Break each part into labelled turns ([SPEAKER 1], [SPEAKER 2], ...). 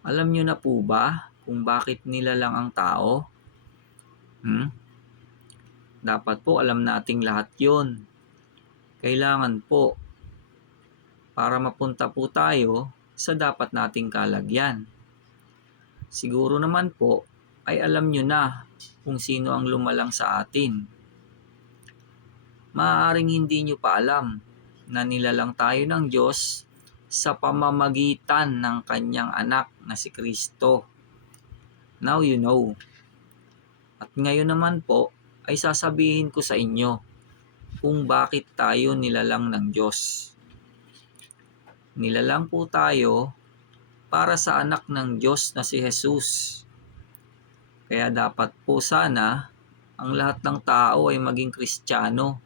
[SPEAKER 1] Alam nyo na po ba kung bakit nilalang ang tao? Hmm? Dapat po alam nating lahat yon. Kailangan po para mapunta po tayo sa dapat nating kalagyan. Siguro naman po ay alam nyo na kung sino ang lumalang sa atin. Maaaring hindi nyo pa alam na nilalang tayo ng Diyos sa pamamagitan ng kanyang anak na si Kristo. Now you know. At ngayon naman po ay sasabihin ko sa inyo kung bakit tayo nilalang ng Diyos. Nilalang po tayo para sa anak ng Diyos na si Jesus. Kaya dapat po sana ang lahat ng tao ay maging Kristiyano.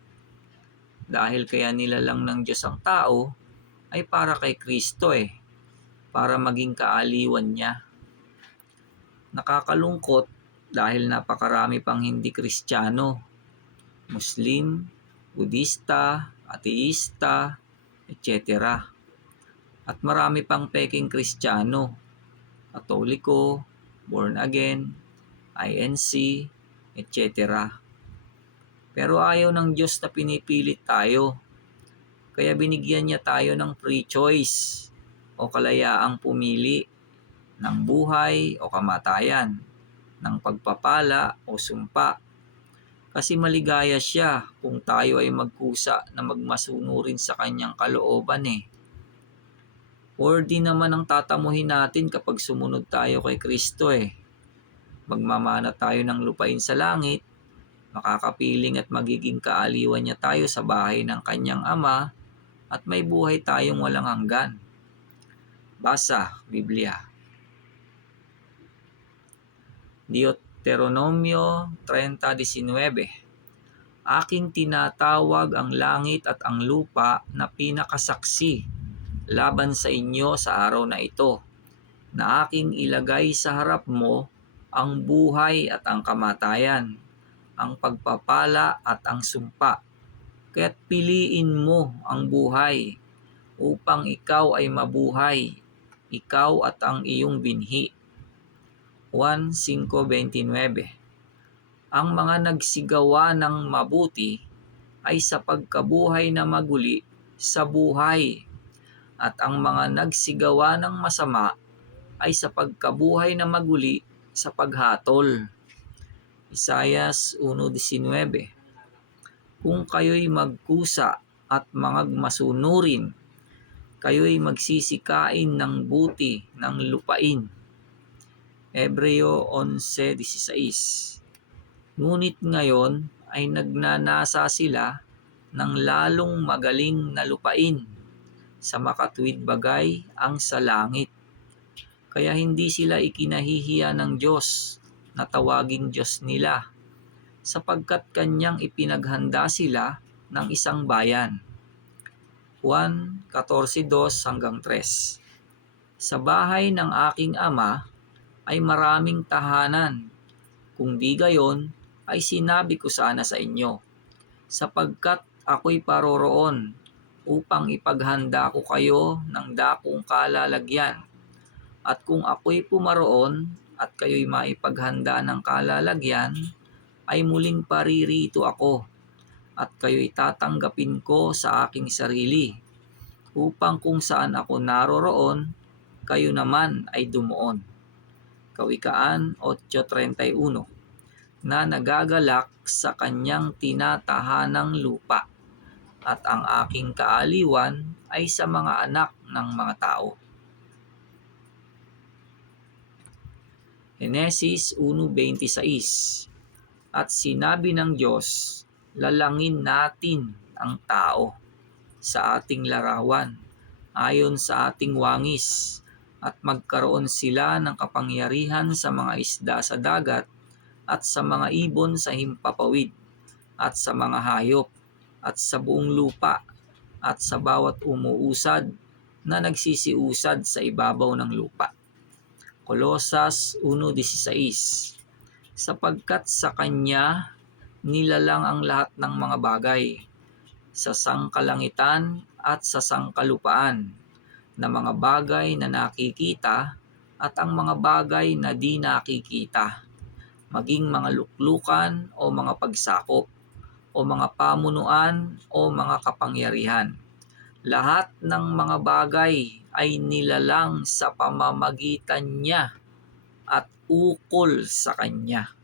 [SPEAKER 1] Dahil kaya nilalang ng Diyos ang tao ay para kay Kristo eh. Para maging kaaliwan niya. Nakakalungkot dahil napakarami pang hindi Kristiyano. Muslim, Budista, Ateista, etc. At marami pang peking Kristiyano, Katoliko, Born Again, INC, etc. Pero ayaw ng Diyos na pinipilit tayo. Kaya binigyan niya tayo ng free choice o kalayaang pumili ng buhay o kamatayan, ng pagpapala o sumpa. Kasi maligaya siya kung tayo ay magkusa na magmasunurin sa kanyang kalooban eh. Worthy naman ang tatamuhin natin kapag sumunod tayo kay Kristo eh. Magmamana tayo ng lupain sa langit, makakapiling at magiging kaaliwan niya tayo sa bahay ng kanyang ama at may buhay tayong walang hanggan. Basa, Biblia. Deuteronomio 30.19 Aking tinatawag ang langit at ang lupa na pinakasaksi laban sa inyo sa araw na ito, na aking ilagay sa harap mo ang buhay at ang kamatayan, ang pagpapala at ang sumpa. Kaya't piliin mo ang buhay upang ikaw ay mabuhay, ikaw at ang iyong binhi. 1.5.29 Ang mga nagsigawa ng mabuti ay sa pagkabuhay na maguli sa buhay at ang mga nagsigawa ng masama ay sa pagkabuhay na maguli sa paghatol. Isayas 1.19 Kung kayo'y magkusa at mangagmasunurin, kayo'y magsisikain ng buti ng lupain. Hebreo 11.16 Ngunit ngayon ay nagnanasa sila ng lalong magaling na lupain sa makatuwid bagay ang sa langit. Kaya hindi sila ikinahihiya ng Diyos na tawaging Diyos nila sapagkat kanyang ipinaghanda sila ng isang bayan. 1.14.2 hanggang 3 Sa bahay ng aking ama ay maraming tahanan. Kung di gayon, ay sinabi ko sana sa inyo, sapagkat ako'y paroroon upang ipaghanda ko kayo ng dakong kalalagyan. At kung ako'y pumaroon at kayo'y maipaghanda ng kalalagyan, ay muling paririto ako at kayo'y tatanggapin ko sa aking sarili upang kung saan ako naroroon, kayo naman ay dumuon. Kawikaan 8.31 na nagagalak sa kanyang tinatahanang lupa at ang aking kaaliwan ay sa mga anak ng mga tao. Genesis 1.26 At sinabi ng Diyos, lalangin natin ang tao sa ating larawan ayon sa ating wangis at magkaroon sila ng kapangyarihan sa mga isda sa dagat at sa mga ibon sa himpapawid at sa mga hayop at sa buong lupa at sa bawat umuusad na nagsisiusad sa ibabaw ng lupa. Kolosas 1.16 Sapagkat sa Kanya nilalang ang lahat ng mga bagay sa sangkalangitan at sa sangkalupaan na mga bagay na nakikita at ang mga bagay na di nakikita, maging mga luklukan o mga pagsakop, o mga pamunuan o mga kapangyarihan. Lahat ng mga bagay ay nilalang sa pamamagitan niya at ukol sa Kanya.